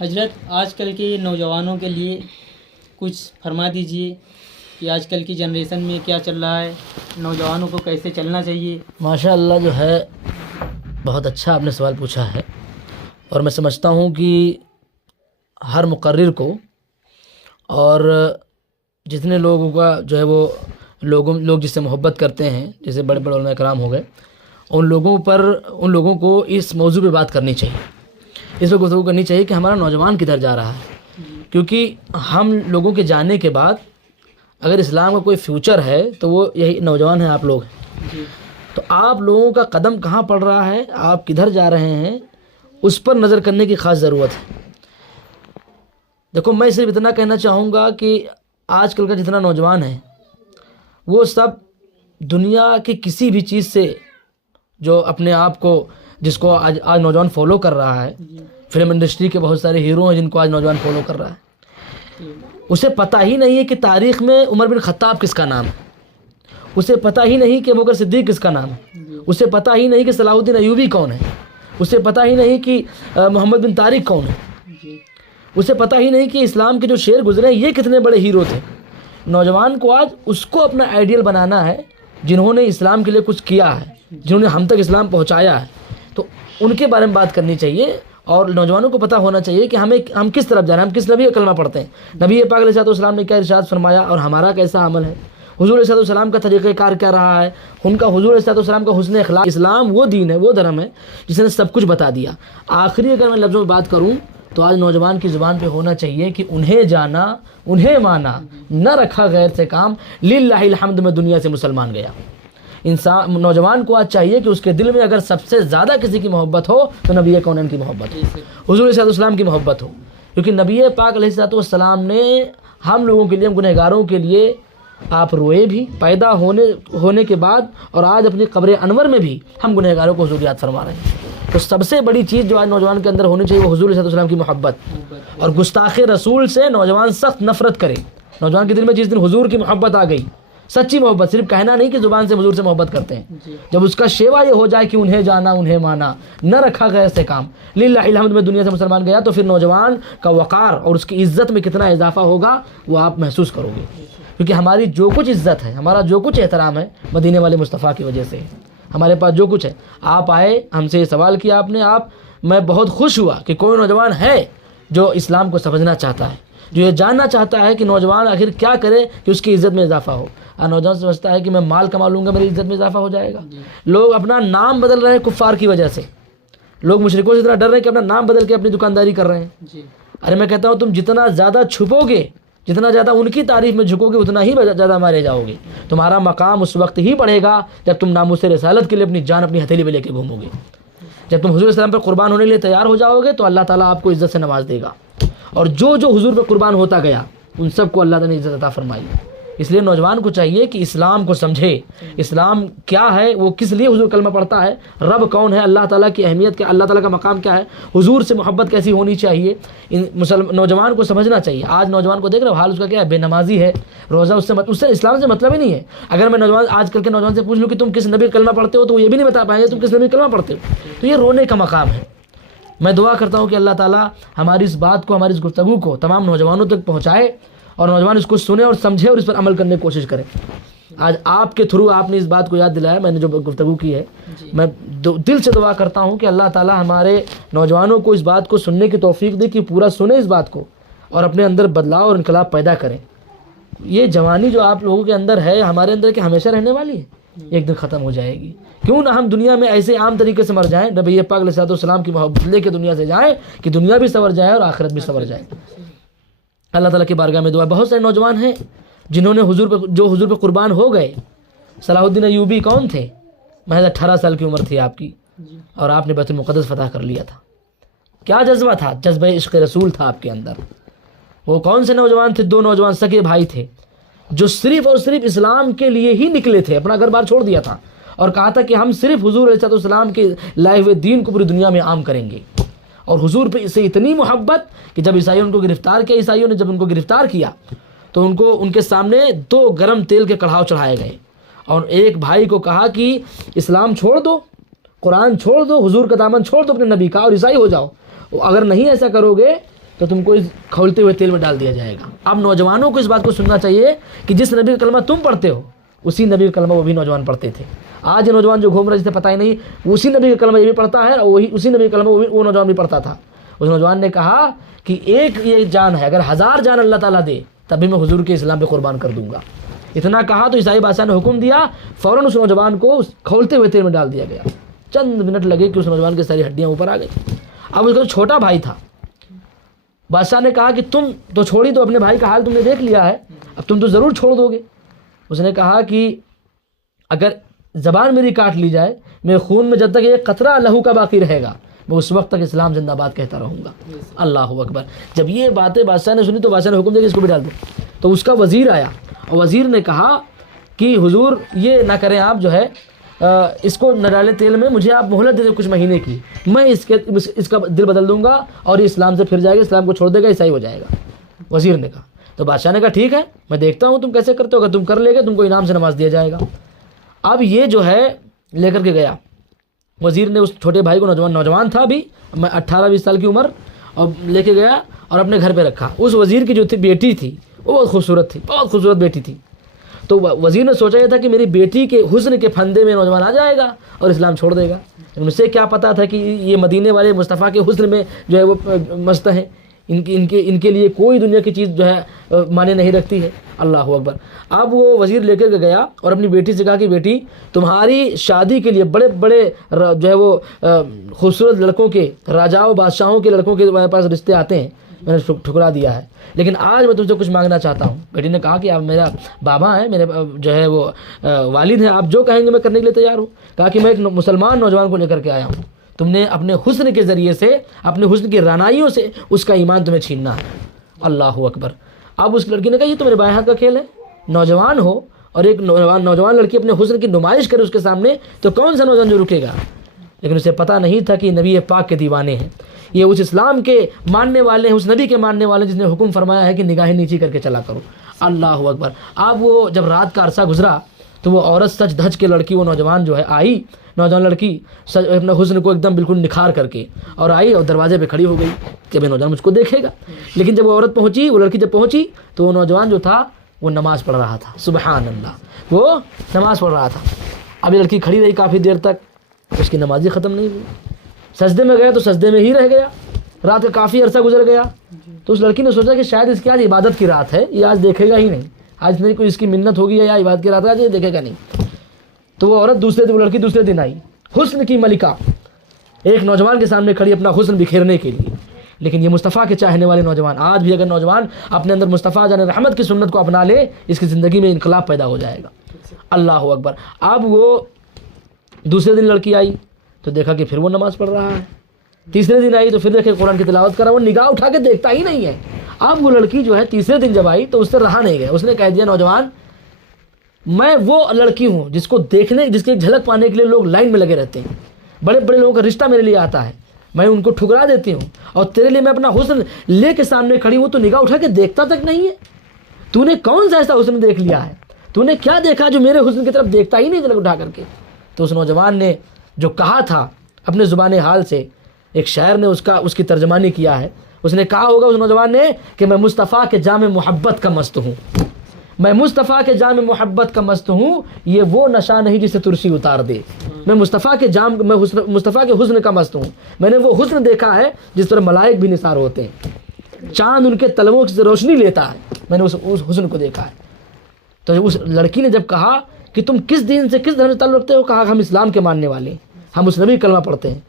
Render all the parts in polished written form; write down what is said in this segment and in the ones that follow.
حضرت آج کل کے نوجوانوں کے لیے کچھ فرما دیجئے کہ آج کل کی جنریشن میں کیا چل رہا ہے، نوجوانوں کو کیسے چلنا چاہیے۔ ماشاء اللہ جو ہے بہت اچھا آپ نے سوال پوچھا ہے، اور میں سمجھتا ہوں کہ ہر مقرر کو اور جتنے لوگوں کا جو ہے وہ لوگ جس سے محبت کرتے ہیں، جیسے بڑے بڑے علماء کرام ہو گئے، ان لوگوں کو اس موضوع پہ بات کرنی چاہیے، اس پہ گفتگو کرنی چاہیے کہ ہمارا نوجوان کدھر جا رہا ہے۔ کیونکہ ہم لوگوں کے جانے کے بعد اگر اسلام کا کوئی فیوچر ہے تو وہ یہی نوجوان ہیں، آپ لوگ ہیں۔ تو آپ لوگوں کا قدم کہاں پڑ رہا ہے، آپ کدھر جا رہے ہیں، اس پر نظر کرنے کی خاص ضرورت ہے۔ دیکھو، میں صرف اتنا کہنا چاہوں گا کہ آج کل کا جتنا نوجوان ہے وہ سب دنیا کی کسی بھی چیز سے جو اپنے آپ کو جس کو آج نوجوان فالو کر رہا ہے، فلم انڈسٹری کے بہت سارے ہیرو ہیں جن کو آج نوجوان فالو کر رہا ہے، اسے پتہ ہی نہیں ہے کہ تاریخ میں عمر بن خطاب کس کا نام ہے، اسے پتہ ہی نہیں کہ ابوبکر صدیق کس کا نام ہے، اسے پتہ ہی نہیں کہ صلاح الدین ایوبی کون ہے، اسے پتہ ہی نہیں کہ محمد بن طارق کون ہے، اسے پتہ ہی نہیں کہ اسلام کے جو شیر گزرے ہیں یہ کتنے بڑے ہیرو تھے۔ نوجوان کو آج اس کو اپنا آئیڈیل بنانا ہے جنہوں نے اسلام کے لیے کچھ کیا ہے، جنہوں نے ہم تک اسلام پہنچایا ہے، تو ان کے بارے میں بات کرنی چاہیے۔ اور نوجوانوں کو پتہ ہونا چاہیے کہ ہم کس طرف جا رہے ہیں، ہم کس نبی کا کلمہ پڑھتے ہیں، نبی پاک علیہ السلام نے کیا ارشاد فرمایا اور ہمارا کیسا عمل ہے، حضور علیہ السلام کا طریقہ کار کیا رہا ہے، ان کا حضور علیہ السلام کا حسن اخلاق۔ اسلام وہ دین ہے، وہ دھرم ہے جس نے سب کچھ بتا دیا۔ آخری اگر میں لفظوں میں بات کروں تو آج نوجوان کی زبان پہ ہونا چاہیے کہ انہیں جانا، انہیں مانا، نہ رکھا غیر سے کام، للہ الحمد میں دنیا سے مسلمان گیا۔ نوجوان کو آج چاہیے کہ اس کے دل میں اگر سب سے زیادہ کسی کی محبت ہو تو نبی کونین کی محبت ہو، حضور صلی اللہ علیہ وسلم کی محبت ہو، کیونکہ نبی پاک علیہ السلام نے ہم لوگوں کے لیے، ہم گنہگاروں کے لیے آپ روئے بھی، پیدا ہونے کے بعد، اور آج اپنی قبر انور میں بھی ہم گنہگاروں کو حضور یاد فرما رہے ہیں۔ تو سب سے بڑی چیز جو آج نوجوان کے اندر ہونی چاہیے وہ حضور صلی اللہ علیہ وسلم کی محبت، اور گستاخ رسول سے نوجوان سخت نفرت کرے۔ نوجوان کے دل میں جس دن حضور کی محبت آ گئی، سچی محبت، صرف کہنا نہیں کہ زبان سے حضور سے محبت کرتے ہیں، جب اس کا شیوا یہ ہو جائے کہ انہیں جانا، انہیں مانا، نہ رکھا غیر سے کام، للہ الحمد میں دنیا سے مسلمان گیا، تو پھر نوجوان کا وقار اور اس کی عزت میں کتنا اضافہ ہوگا وہ آپ محسوس کرو گے۔ کیونکہ ہماری جو کچھ عزت ہے، ہمارا جو کچھ احترام ہے، مدینے والے مصطفیٰ کی وجہ سے ہمارے پاس جو کچھ ہے۔ آپ آئے، ہم سے یہ سوال کیا آپ نے، میں بہت خوش ہوا کہ کوئی نوجوان ہے جو اسلام کو سمجھنا چاہتا ہے، جو یہ جاننا چاہتا ہے کہ نوجوان آخر کیا کرے کہ اس کی عزت میں اضافہ ہو۔ نوجوان سمجھتا ہے کہ میں مال کما لوں گا میری عزت میں اضافہ ہو جائے گا۔ لوگ اپنا نام بدل رہے ہیں کفار کی وجہ سے، لوگ مشرکوں سے اتنا ڈر رہے ہیں کہ اپنا نام بدل کے اپنی دکانداری کر رہے ہیں۔ ارے میں کہتا ہوں تم جتنا زیادہ چھپو گے، جتنا زیادہ ان کی تعریف میں جھکو گے، اتنا ہی زیادہ مارے جاؤ گے۔ تمہارا مقام اس وقت ہی بڑھے گا جب تم ناموس رسالت کے لیے اپنی جان اپنی ہتھیلی پہ لے کے گھومو گے۔ جب تم حضور السلام پر قربان ہونے کے لیے تیار ہو جاؤ گے تو اللہ تعالیٰ آپ کو عزت سے نواز دے گا، اور جو حضور پہ قربان ہوتا گیا ان سب کو اللہ تعالیٰ نے عزت عطا فرمائی۔ اس لیے نوجوان کو چاہیے کہ اسلام کو سمجھے، اسلام کیا ہے، وہ کس لیے حضور کلمہ پڑھتا ہے، رب کون ہے، اللہ تعالیٰ کی اہمیت کیا، اللہ تعالیٰ کا مقام کیا ہے، حضور سے محبت کیسی ہونی چاہیے، نوجوان کو سمجھنا چاہیے۔ آج نوجوان کو دیکھ رہے ہو حال اس کا کیا ہے، بے نمازی ہے، روزہ اس سے اسلام سے مطلب ہی نہیں ہے۔ اگر میں آج کل کے نوجوان سے پوچھ لوں کہ تم کس نبی کلمہ پڑھتے ہو تو وہ یہ بھی نہیں بتا پائیں گے تم کس نبی کلمہ پڑھتے ہو، تو یہ رونے کا مقام ہے۔ میں دعا کرتا ہوں کہ اللہ تعالیٰ ہماری اس بات کو، ہماری اس گفتگو کو تمام نوجوانوں تک پہنچائے، اور نوجوان اس کو سنے اور سمجھے اور اس پر عمل کرنے کی کوشش کریں۔ آج آپ کے تھرو آپ نے اس بات کو یاد دلایا، میں نے جو گفتگو کی ہے، میں دل سے دعا کرتا ہوں کہ اللہ تعالیٰ ہمارے نوجوانوں کو اس بات کو سننے کی توفیق دے کہ پورا سنیں اس بات کو اور اپنے اندر بدلاؤ اور انقلاب پیدا کریں۔ یہ جوانی جو آپ لوگوں کے اندر ہے، ہمارے اندر کہ ہمیشہ رہنے والی ہے، ایک دن ختم ہو جائے گی۔ کیوں نہ ہم دنیا میں ایسے عام طریقے سے مر جائیں، نبی پاک علیہ السلام کی محبت لے کے دنیا سے جائیں کہ دنیا بھی سنور جائے اور آخرت بھی سنور جائے۔ اللہ تعالیٰ کی بارگاہ میں دعا، بہت سارے نوجوان ہیں جنہوں نے حضور پہ قربان ہو گئے۔ صلاح الدین ایوبی کون تھے؟ محض 18 سال کی عمر تھی آپ کی، اور آپ نے بیت المقدس فتح کر لیا تھا۔ کیا جذبہ تھا، جذبہ عشق رسول تھا آپ کے اندر۔ وہ کون سے نوجوان تھے؟ 2 نوجوان سگے بھائی تھے جو صرف اور صرف اسلام کے لیے ہی نکلے تھے، اپنا گھر بار چھوڑ دیا تھا اور کہا تھا کہ ہم صرف حضور علیہ السلام کے لائے ہوئے دین کو پوری دنیا میں عام کریں گے۔ اور حضور پہ اسے اتنی محبت کہ جب عیسائیوں نے ان کو گرفتار کیا، عیسائیوں نے جب ان کو گرفتار کیا تو ان کے سامنے 2 گرم تیل کے کڑھاؤ چڑھائے گئے، اور ایک بھائی کو کہا کہ اسلام چھوڑ دو، قرآن چھوڑ دو، حضور کا دامن چھوڑ دو اپنے نبی کا، اور عیسائی ہو جاؤ۔ اگر نہیں ایسا کرو گے تو تم کو اس کھولتے ہوئے تیل میں ڈال دیا جائے گا. اب نوجوانوں کو اس بات کو سننا چاہیے کہ جس نبی کا کلمہ تم پڑھتے ہو اسی نبی کا کلمہ وہ بھی نوجوان پڑھتے تھے. آج نوجوان جو گھوم رہے جسے پتہ ہی نہیں اسی نبی کا کلمہ یہ بھی پڑھتا ہے اور وہی اسی نبی کا کلمہ وہ نوجوان بھی پڑھتا تھا. اس نوجوان نے کہا کہ ایک یہ جان ہے, اگر 1000 جان اللہ تعالیٰ دے تب بھی میں حضور کے اسلام پہ قربان کر دوں گا. اتنا کہا تو عیسائی بادشاہ نے حکم دیا, فوراً اس نوجوان کو کھولتے ہوئے تیل میں ڈال دیا گیا. چند منٹ لگے کہ اس نوجوان کی ساری ہڈیاں اوپر آ گئی. اب اس کا چھوٹا بھائی تھا. بادشاہ نے کہا کہ تم تو چھوڑی تو اپنے بھائی کا حال تم نے دیکھ لیا ہے, اب تم تو ضرور چھوڑ دو گے. اس نے کہا کہ اگر زبان میری کاٹ لی جائے, میرے خون میں جب تک ایک قطرہ لہو کا باقی رہے گا میں اس وقت تک اسلام زندہ باد کہتا رہوں گا. اللہ اکبر. جب یہ باتیں بادشاہ نے سنی تو بادشاہ نے حکم دیا کہ اس کو بھی ڈال دو. تو اس کا وزیر آیا اور وزیر نے کہا کہ حضور یہ نہ کریں, آپ جو ہے اس کو نہ ڈالیں تیل میں, مجھے آپ مہلت دے دیں کچھ مہینے کی, میں اس کا دل بدل دوں گا اور اسلام سے پھر جائے گا, اسلام کو چھوڑ دے گا, عیسائی ہو جائے گا. وزیر نے کہا. تو بادشاہ نے کہا ٹھیک ہے میں دیکھتا ہوں تم کیسے کرتے ہو, اگر تم کر لے گے تم کو انعام سے نماز دیا جائے گا. اب یہ جو ہے لے کر کے گیا. وزیر نے اس چھوٹے بھائی کو, نوجوان تھا ابھی 18-20 سال کی عمر, اور لے کے گیا اور اپنے گھر پہ رکھا. اس وزیر کی جو تھی بیٹی تھی وہ بہت خوبصورت تھی, بہت خوبصورت بیٹی تھی. تو وزیر نے سوچا یہ تھا کہ میری بیٹی کے حسن کے پھندے میں نوجوان آ جائے گا اور اسلام چھوڑ دے گا. مجھ سے کیا پتا تھا کہ یہ مدینے والے مصطفیٰ کے حسن میں جو ہے وہ مست ہیں, ان کے لیے کوئی دنیا کی چیز جو ہے معنی نہیں رکھتی ہے. اللہ اکبر. اب وہ وزیر لے کر گیا اور اپنی بیٹی سے کہا کہ بیٹی تمہاری شادی کے لیے بڑے بڑے جو ہے وہ خوبصورت لڑکوں کے, راجاؤں بادشاہوں کے لڑکوں کے میرے پاس رشتے آتے ہیں, میں نے ٹھکرا دیا ہے, لیکن آج میں تم سے کچھ مانگنا چاہتا ہوں. بیٹی نے کہا کہ آپ میرا بابا ہیں, میرے جو ہے وہ والد ہیں, آپ جو کہیں گے میں کرنے کے لیے تیار ہوں. کہا کہ میں ایک مسلمان نوجوان کو لے کر کے آیا ہوں, تم نے اپنے حسن کے ذریعے سے, اپنے حسن کی رعنائیوں سے اس کا ایمان تمہیں چھیننا ہے. اللہ اکبر. اب اس لڑکی نے کہا یہ تو میرے بائیں ہاتھ کا کھیل ہے, نوجوان ہو اور ایک نوجوان لڑکی اپنے حسن کی نمائش کرے اس کے سامنے تو کون سا نوجوان جو رکے گا. لیکن اسے پتہ نہیں تھا کہ نبی پاک کے دیوانے ہیں, یہ اس اسلام کے ماننے والے ہیں, اس نبی کے ماننے والے جس نے حکم فرمایا ہے کہ نگاہیں نیچی کر کے چلا کرو. اللہ اکبر. اب وہ جب رات کا عرصہ گزرا تو وہ عورت سچ دھج کے لڑکی, وہ نوجوان جو ہے آئی, نوجوان لڑکی اپنے حسن کو ایک دم بالکل نکھار کر کے اور آئی اور دروازے پہ کھڑی ہو گئی کہ بھائی نوجوان مجھ کو دیکھے گا. لیکن جب وہ عورت پہنچی, وہ لڑکی جب پہنچی تو وہ نوجوان جو تھا وہ نماز پڑھ رہا تھا. سبحان اللہ, وہ نماز پڑھ رہا تھا. اب یہ لڑکی کھڑی رہی کافی دیر تک, اس کی نماز ہی ختم نہیں ہوئی. سجدے میں گیا تو سجدے میں ہی رہ گیا. رات کا کافی عرصہ گزر گیا تو اس لڑکی نے سوچا کہ شاید اس کی آج عبادت کی رات ہے, یہ آج دیکھے گا ہی نہیں, آج نہیں کوئی اس کی منت ہوگی یا عبادت کی رات ہے, آج یہ دیکھے گا نہیں. تو وہ عورت وہ لڑکی دوسرے دن آئی, حسن کی ملکہ, ایک نوجوان کے سامنے کھڑی اپنا حسن بکھیرنے کے لیے. لیکن یہ مصطفیٰ کے چاہنے والے نوجوان, آج بھی اگر نوجوان اپنے اندر مصطفیٰ جان رحمت کی سنت کو اپنا لے, اس کی زندگی میں انقلاب پیدا ہو جائے گا. اللہ اکبر. اب وہ دوسرے دن لڑکی آئی تو دیکھا کہ پھر وہ نماز پڑھ رہا ہے. تیسرے دن آئی تو پھر دیکھے قرآن کی تلاوت کرا, وہ نگاہ اٹھا کے دیکھتا ہی نہیں ہے. اب وہ لڑکی جو ہے تیسرے دن جب آئی تو اس سے رہا نہیں گیا, اس نے کہہ دیا نوجوان میں وہ لڑکی ہوں جس کو دیکھنے, جس کی ایک جھلک پانے کے لیے لوگ لائن میں لگے رہتے ہیں, بڑے بڑے لوگوں کا رشتہ میرے لیے آتا ہے, میں ان کو ٹھکرا دیتی ہوں, اور تیرے لیے میں اپنا حسن لے کے سامنے کھڑی ہوں, تو نگاہ اٹھا کے دیکھتا تک نہیں ہے. تو نے کون سا ایسا حسن دیکھ لیا ہے, تو نے کیا دیکھا جو میرے حسن کی طرف دیکھتا ہی نہیں جھلک اٹھا کر کے. تو اس نوجوان نے جو کہا تھا اپنے زبان حال سے, ایک شاعر نے اس کی ترجمانی کیا ہے. اس نے کہا ہوگا اس نوجوان نے کہ میں مصطفیٰ کے جام محبت کا مست ہوں, میں مصطفیٰ کے جام محبت کا مست ہوں, یہ وہ نشہ نہیں جسے ترسی اتار دے. میں مصطفیٰ کے مصطفیٰ کے حسن کا مست ہوں, میں نے وہ حسن دیکھا ہے جس پر ملائک بھی نثار ہوتے ہیں, چاند ان کے تلووں سے روشنی لیتا ہے, میں نے اس حسن کو دیکھا ہے. تو اس لڑکی نے جب کہا کہ تم کس دین سے, کس دھرم سے تعلق رکھتے ہو, کہا ہم اسلام کے ماننے والے ہیں, ہم اس نبی کلمہ پڑھتے ہیں.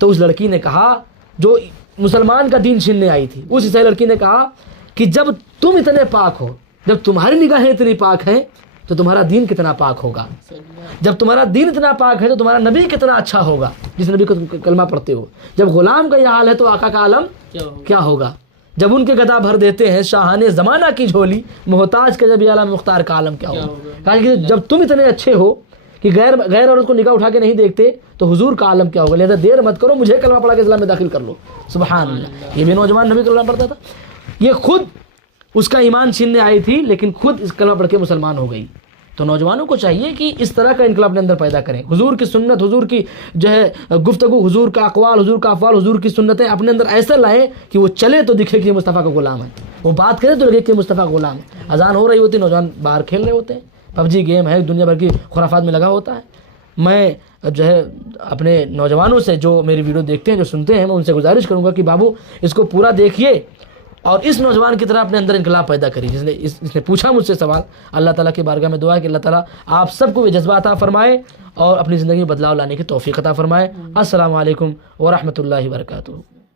تو اس لڑکی نے کہا, جو مسلمان کا دین چھیننے آئی تھی, اس عیسائی لڑکی نے کہا کہ جب تم اتنے پاک ہو, جب تمہاری نگاہیں اتنی پاک ہیں تو تمہارا دین کتنا پاک ہوگا. جب تمہارا دین اتنا پاک ہے تو تمہارا نبی کتنا اچھا ہوگا جس نبی کو کلمہ پڑھتے ہو. جب غلام کا یہ حال ہے تو آقا کا عالم کیا ہوگا. جب ان کے گدا بھر دیتے ہیں شاہانے زمانہ کی جھولی, محتاج کا جب یہ عالم مختار کا عالم کیا ہوگا. کہ جب تم اتنے اچھے ہو کہ غیر عورت کو نگاہ اٹھا کے نہیں دیکھتے تو حضور کا عالم کیا ہوگا. لہذا دیر مت کرو, مجھے کلمہ پڑھا کے اسلام میں داخل کر لو. سبحان اللہ. یہ بھی نوجوان نبی کلمہ پڑھتا تھا, یہ خود اس کا ایمان چھیننے آئی تھی لیکن خود اس کلمہ پڑھ کے مسلمان ہو گئی. تو نوجوانوں کو چاہیے کہ اس طرح کا انقلاب اپنے اندر پیدا کریں، حضور کی سنت، حضور کی جو ہے گفتگو، حضور کا اقوال، حضور کا افعال، حضور کی سنتیں اپنے اندر ایسا لائیں کہ وہ چلے تو دکھے کہ یہ مصطفیٰ کا غلام ہے، وہ بات کرے تو لگے کہ مصطفیٰ کا غلام ہے۔ اذان ہو رہی ہوتی، نوجوان باہر کھیل رہے ہوتے ہیں، پب جی گیم ہے، دنیا بھر کی خرافات میں لگا ہوتا ہے۔ میں جو ہے اپنے نوجوانوں سے جو میری ویڈیو دیکھتے ہیں، جو سنتے ہیں، میں ان سے گزارش کروں گا کہ بابو اس کو پورا دیکھیے اور اس نوجوان کی طرح اپنے اندر انقلاب پیدا کری جس نے پوچھا مجھ سے سوال۔ اللہ تعالیٰ کی بارگاہ میں دعا ہے کہ اللہ تعالیٰ آپ سب کو یہ جذبہ عطا فرمائے اور اپنی زندگی میں بدلاؤ لانے کی توفیق عطا فرمائے۔ السلام علیکم ورحمۃ اللہ وبرکاتہ۔